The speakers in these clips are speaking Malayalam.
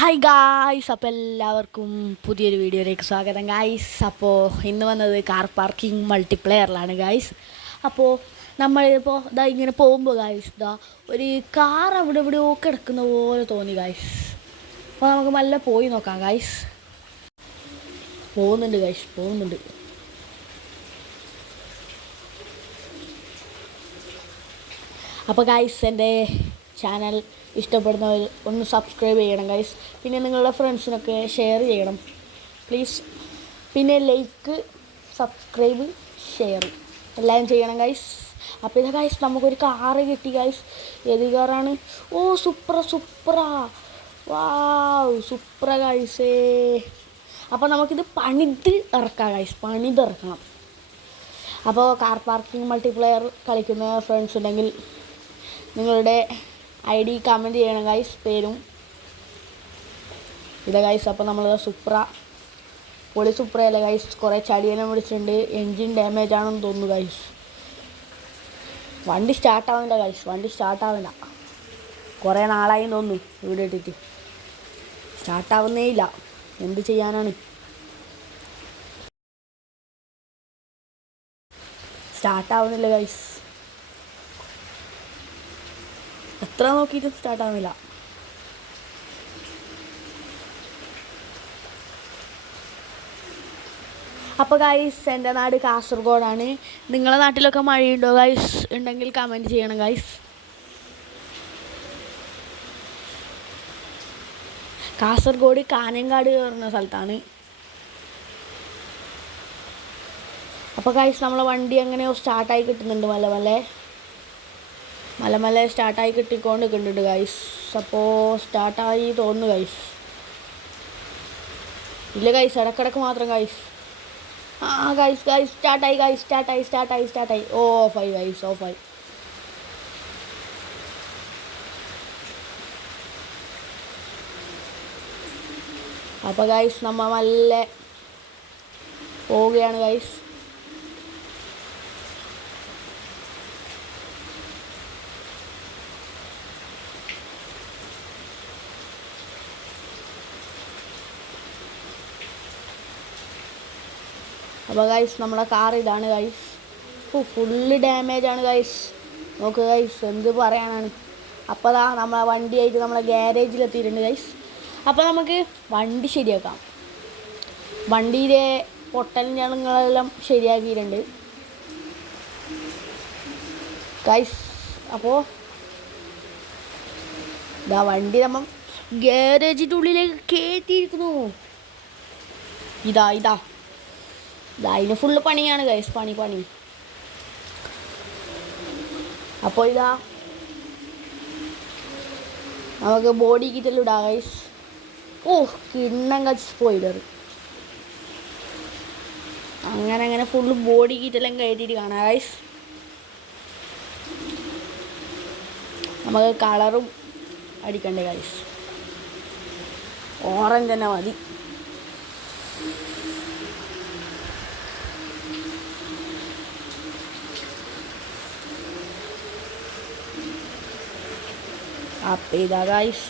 ഹായ് ഗായ്സ്, അപ്പോൾ എല്ലാവർക്കും പുതിയൊരു വീഡിയോയിലേക്ക് സ്വാഗതം ഗായ്സ്. അപ്പോൾ ഇന്ന് വന്നത് കാർ പാർക്കിംഗ് മൾട്ടിപ്ലെയറിലാണ് ഗായ്സ്. അപ്പോൾ നമ്മളിപ്പോൾ ഇതാ ഇങ്ങനെ പോകുമ്പോൾ ഗായ്സ് ഇതാ ഒരു കാർ അവിടെ എവിടെയോ കിടക്കുന്ന പോലെ തോന്നി ഗായ്സ്. അപ്പോൾ നമുക്ക് നല്ല പോയി നോക്കാം ഗായ്സ്. പോകുന്നുണ്ട് ഗായ്സ്, പോകുന്നുണ്ട്. അപ്പോൾ ഗായ്സ്, എൻ്റെ ചാനൽ ഇഷ്ടപ്പെടുന്നവർ ഒന്ന് സബ്സ്ക്രൈബ് ചെയ്യണം ഗൈസ്. പിന്നെ നിങ്ങളുടെ ഫ്രണ്ട്സിനൊക്കെ ഷെയർ ചെയ്യണം പ്ലീസ്. പിന്നെ ലൈക്ക്, സബ്സ്ക്രൈബ്, ഷെയർ എല്ലാം ചെയ്യണം ഗൈസ്. അപ്പോൾ ഇതാ ഗൈസ്, നമുക്കൊരു കാറ് കിട്ടി ഗൈസ്. ഏത് കാറാണ്? ഓ സൂപ്പറാ വാവ്, സൂപ്പറാ ഗൈസേ. അപ്പോൾ നമുക്കിത് പണിത് ഇറക്കാം ഗൈസ്, പണിതിറക്കണം. അപ്പോൾ കാർ പാർക്കിംഗ് മൾട്ടിപ്ലെയർ കളിക്കുന്ന ഫ്രണ്ട്സ് ഉണ്ടെങ്കിൽ നിങ്ങളുടെ ID കമൻറ്റ് ചെയ്യണം ഗൈസ്, പേരും ഇതാ ഗൈസ്. അപ്പോൾ നമ്മൾ പൊളി സൂപ്രയല്ല ഗൈസ്. കുറേ ചടിയെല്ലാം പിടിച്ചിട്ടുണ്ട്. എൻജിൻ ഡാമേജ് ആണെന്ന് തോന്നുന്നു ഗൈസ്. വണ്ടി സ്റ്റാർട്ടാവുന്നില്ല ഗൈസ്, വണ്ടി സ്റ്റാർട്ടാവില്ല. കുറേ നാളായി തോന്നുന്നു വീഡിയോ ഇട്ടിട്ട്. സ്റ്റാർട്ടാവുന്നേ ഇല്ല, എന്ത് ചെയ്യാനാണ്. സ്റ്റാർട്ടാവുന്നില്ല ഗൈസ്, എത്ര നോക്കിയിട്ടും സ്റ്റാർട്ടാവുന്നില്ല. അപ്പോൾ ഗൈസ്, എൻ്റെ നാട് കാസർഗോഡാണ്. നിങ്ങളുടെ നാട്ടിലൊക്കെ മഴയുണ്ടോ ഗൈസ്? ഉണ്ടെങ്കിൽ കമൻറ്റ് ചെയ്യണം ഗൈസ്. കാസർഗോഡ് കാനങ്ങാട് പറഞ്ഞ സ്ഥലത്താണ്. അപ്പോൾ ഗൈസ്, നമ്മളെ വണ്ടി എങ്ങനെയോ സ്റ്റാർട്ടായി കിട്ടുന്നുണ്ട്. മല സ്റ്റാർട്ടായി കിട്ടിക്കൊണ്ട് കണ്ടിട്ട് ഗൈസ്. അപ്പോൾ സ്റ്റാർട്ടായി തോന്നുന്നു ഗൈസ്. ഇല്ല ഗൈസ്, ഇടക്കിടക്ക് മാത്രം ഗൈസ്. ഗൈസ് സ്റ്റാർട്ടായി. ഓഫായി ഗൈസ്, ഓഫായി. അപ്പോൾ ഗൈസ്, നമ്മൾ നല്ല പോവുകയാണ് ഗൈസ്. അപ്പോൾ ഗൈസ്, നമ്മളെ കാർ ഇതാണ് ഗൈസ്. ഫുള്ള് ഡാമേജാണ് ഗൈസ്. നോക്ക് ഗൈസ്, എന്ത് പറയാനാണ്. അപ്പോൾ നമ്മളെ വണ്ടിയായിട്ട് നമ്മളെ ഗ്യാരേജിലെത്തിയിട്ടുണ്ട് ഗൈസ്. അപ്പോൾ നമുക്ക് വണ്ടി ശരിയാക്കാം. വണ്ടിയിലെ പൊട്ടലും ഞങ്ങളെല്ലാം ശരിയാക്കിയിട്ടുണ്ട് ഗൈസ്. അപ്പോൾ ഇതാ വണ്ടി നമ്മൾ ഗ്യാരേജിൻ്റെ ഉള്ളിലേക്ക് കയറ്റിയിരിക്കുന്നു. ഇതാ അതിന് ഫുള്ള് പണിയാണ് ഗൈസ്, പണി. അപ്പോൾ ഇതാ നമുക്ക് ബോഡി കിറ്റെല്ലാം ഇടാം ഗൈസ്. കിണ്ണം ഗൈസ്, സ്പോയിലർ. അങ്ങനെ ഫുള്ള് ബോഡി കിറ്റെല്ലാം കയറ്റിയിട്ട് കാണാം ഗൈസ്. നമുക്ക് കളറും അടിക്കണ്ടേ ഗൈസ്. ഓറഞ്ച് തന്നെ മതി. അപ്പോൾ ഇതാ ഗൈസ്,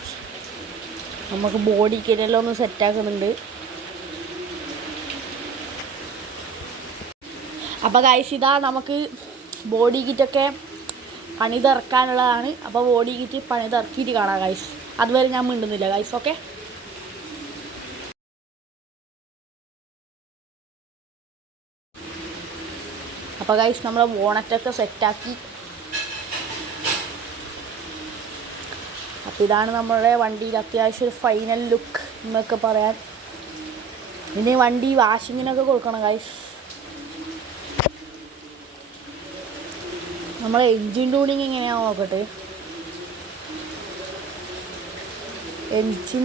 നമുക്ക് ബോഡി കിറ്റെല്ലാം ഒന്ന് സെറ്റാക്കുന്നുണ്ട്. അപ്പോൾ ഗൈസ്, ഇതാ നമുക്ക് ബോഡി കിറ്റൊക്കെ പണിതിറക്കാനുള്ളതാണ്. അപ്പോൾ ബോഡി കിറ്റ് പണിതിറക്കിയിട്ട് കാണാം ഗൈസ്. അതുവരെ ഞാൻ മിണ്ടുന്നില്ല ഗൈസ്, ഓക്കെ. അപ്പോൾ ഗൈസ്, നമ്മൾ ബോണറ്റൊക്കെ സെറ്റാക്കി. അപ്പോൾ ഇതാണ് നമ്മുടെ വണ്ടിയിൽ അത്യാവശ്യം ഒരു ഫൈനൽ ലുക്ക് എന്നൊക്കെ പറയാൻ. ഇനി വണ്ടി വാഷിങ്ങിനൊക്കെ കൊടുക്കണം ഗൈസ്. നമ്മളെ എൻജിൻ ട്യൂണിങ് എങ്ങനെയാണെന്ന് നോക്കട്ടെ. എൻജിൻ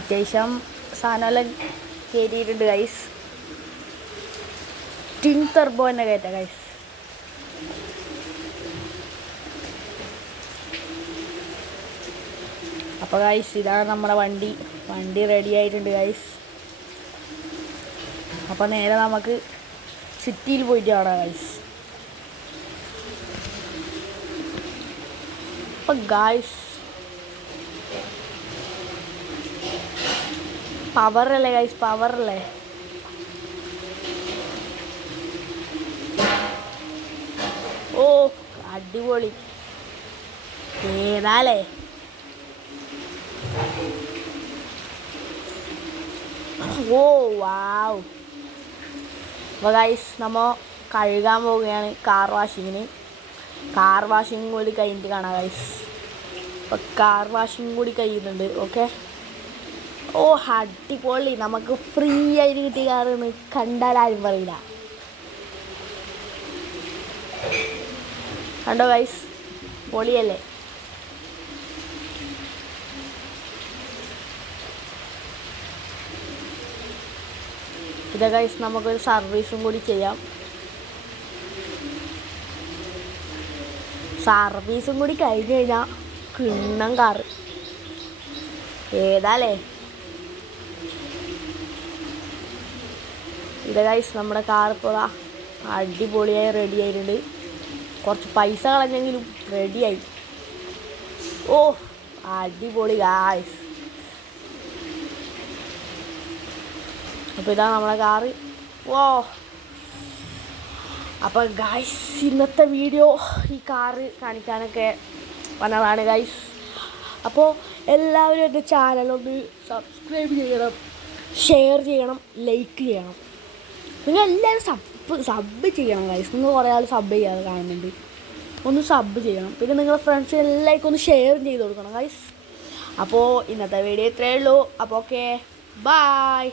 അത്യാവശ്യം സാധനമെല്ലാം കയറ്റിയിട്ടുണ്ട് ഗൈസ്. ടിൻ ടർബോ തന്നെ കയറ്റാം ഗൈസ്. അപ്പോൾ ഗൈസ്, ഇതാണ് നമ്മുടെ വണ്ടി റെഡി ആയിട്ടുണ്ട് ഗൈസ്. അപ്പോൾ നേരെ നമുക്ക് സിറ്റിയിൽ പോയിട്ട് കാണാം ഗൈസ്. അപ്പം ഗായ്സ് പവറല്ലേ ഗൈസ്, പവറല്ലേ. ഓ അടിപൊളി, ഏതാലേ. ഓ വാവ്. അപ്പോൾ ഗൈസ് നമ്മൾ കഴുകാൻ പോവുകയാണ് കാർ വാഷിങ്ങിന്. കാർ വാഷിങ് കൂടി കഴിഞ്ഞിട്ട് കാണാം ഗൈസ്. അപ്പോൾ കാർ വാഷിങ് കൂടി കഴിയുന്നുണ്ട്. ഓക്കെ. ഓ അടിപൊളി, നമുക്ക് ഫ്രീ ആയിട്ട് കിട്ടിയ കാറെന്ന് കണ്ടാൽ ആരും പറയില്ല. കണ്ടോ ഗൈസ്, പൊളിയല്ലേ. ഇത് ഗൈസ് നമുക്കൊരു സർവീസും കൂടി ചെയ്യാം. സർവീസും കൂടി കഴിഞ്ഞ് കഴിഞ്ഞാൽ കിണ്ണം കാറ്, ഏതാലേ. ഇത് ഗൈസ് നമ്മുടെ കാർ ഇപ്പോൾ അടിപൊളിയായി റെഡി ആയിട്ടുണ്ട്. കുറച്ച് പൈസ കളഞ്ഞെങ്കിലും റെഡിയായി. ഓ അടിപൊളി ഗൈസ്. അപ്പോൾ ഇതാണ് നമ്മളെ കാറ്. ഓ അപ്പോൾ ഗൈസ് ഇന്നത്തെ വീഡിയോ ഈ കാറ് കാണിക്കാനൊക്കെ വന്നതാണ് ഗൈസ്. അപ്പോൾ എല്ലാവരും എൻ്റെ ചാനലൊന്ന് സബ്സ്ക്രൈബ് ചെയ്യണം, ഷെയർ ചെയ്യണം, ലൈക്ക് ചെയ്യണം. നിങ്ങൾ എല്ലാവരും സബ് ചെയ്യണം ഗൈസ്. നിങ്ങൾ കുറേ ആൾ സബ് ചെയ്യാതെ കാണുന്നുണ്ട്, ഒന്ന് സബ് ചെയ്യണം. പിന്നെ നിങ്ങളുടെ ഫ്രണ്ട്സ് എല്ലാവർക്കും ഒന്ന് ഷെയർ ചെയ്ത് കൊടുക്കണം ഗൈസ്. അപ്പോൾ ഇന്നത്തെ വീഡിയോ ഇത്രയേ ഉള്ളൂ. അപ്പോൾ ഓക്കെ, ബൈ.